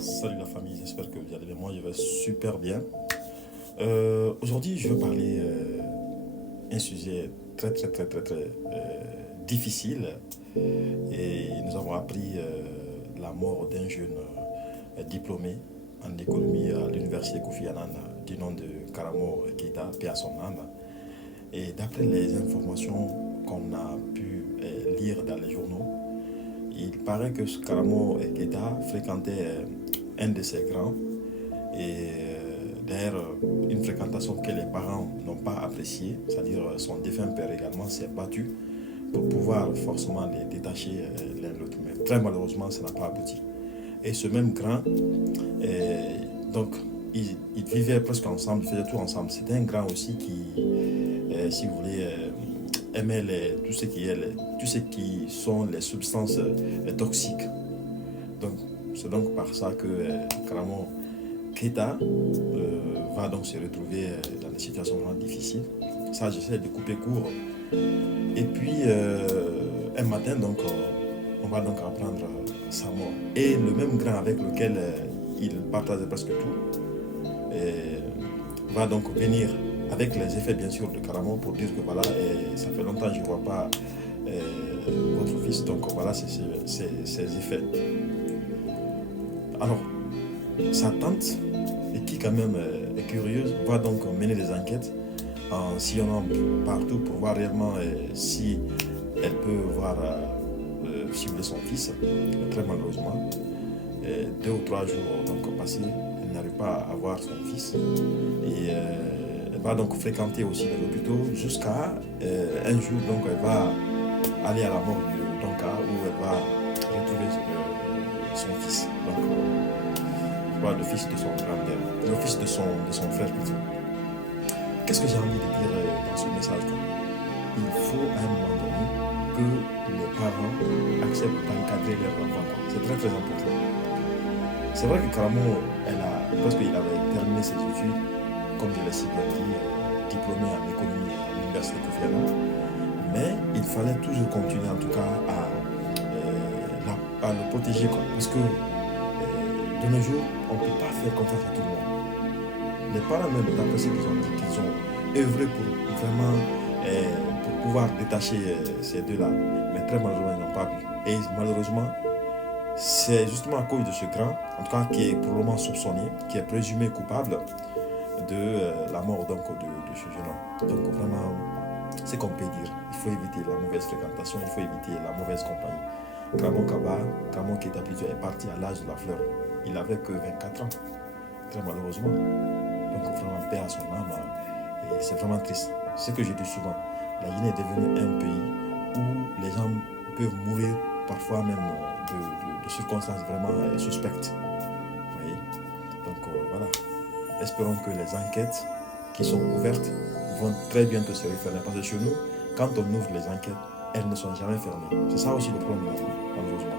Salut la famille, j'espère que vous allez bien. Moi, je vais super bien. Aujourd'hui, je vais parler un sujet difficile. Et nous avons appris la mort d'un jeune diplômé en économie à l'université Kofi Annan du nom de Karamo Keita, paix à son âme. Et d'après les informations qu'on a pu lire dans les journaux, il paraît que ce Karamo Keita fréquentait un de ses grands et d'ailleurs une fréquentation que les parents n'ont pas appréciée, c'est-à-dire son défunt père également s'est battu pour pouvoir forcément les détacher l'un de l'autre, mais très malheureusement ça n'a pas abouti. Et ce même grand, euh, donc ils vivaient presque ensemble, ils faisaient tout ensemble. C'était un grand aussi qui, si vous voulez, aimait tout ce qui sont les substances toxiques. Donc c'est donc par ça que Karamo Keita va donc se retrouver dans des situations vraiment difficiles. Ça, j'essaie de couper court. Et puis, un matin, donc, on va donc apprendre sa mort. Et le même grand avec lequel il partageait presque tout va donc venir avec les effets, bien sûr, de Karamo pour dire que voilà, ça fait longtemps que je ne vois pas votre fils, donc voilà, c'est ses effets. Alors, sa tante, et qui quand même est curieuse, va donc mener des enquêtes en sillonnant partout pour voir réellement si elle peut voir si vous voulez son fils. Mais très malheureusement, 2 ou 3 jours donc passés, elle n'arrive pas à voir son fils. Et elle va donc fréquenter aussi les hôpitaux jusqu'à un jour, donc elle va aller à la mort de Donka où elle va retrouver son fils. Donc, le fils de son grand-père, le fils de son frère plutôt. Qu'est-ce que j'ai envie de dire dans ce message quoi? Il faut à un moment donné que les parents acceptent d'encadrer leurs enfants. C'est très très important. C'est vrai que Karamo, parce qu'il avait terminé ses études, comme je l'ai si bien dit, diplômé en économie à l'université Kofi Annan, mais il fallait toujours continuer en tout cas à le protéger quoi, parce que de nos jours, on ne peut pas faire confiance à tout le monde. Les parents même, d'après ce qu'ils ont dit, qu'ils ont œuvré pour vraiment pour pouvoir détacher ces deux-là. Mais très malheureusement, ils n'ont pas pu. Et malheureusement, c'est justement à cause de ce grand, en tout cas qui est pour le moment soupçonné, qui est présumé coupable de la mort donc, de ce jeune homme. Donc vraiment, c'est qu'on peut dire. Il faut éviter la mauvaise fréquentation, il faut éviter la mauvaise compagnie. Karamo Keita plutôt est parti à l'âge de la fleur. Il avait que 24 ans, très malheureusement. Donc vraiment paix à son âme. Et c'est vraiment triste. Ce que je dis souvent, la Guinée est devenue un pays où les gens peuvent mourir parfois même de circonstances vraiment suspectes. Vous voyez. Donc voilà. Espérons que les enquêtes qui sont ouvertes vont très bientôt se refermer. Parce que chez nous, quand on ouvre les enquêtes, elles ne sont jamais fermées. C'est ça aussi le problème, malheureusement.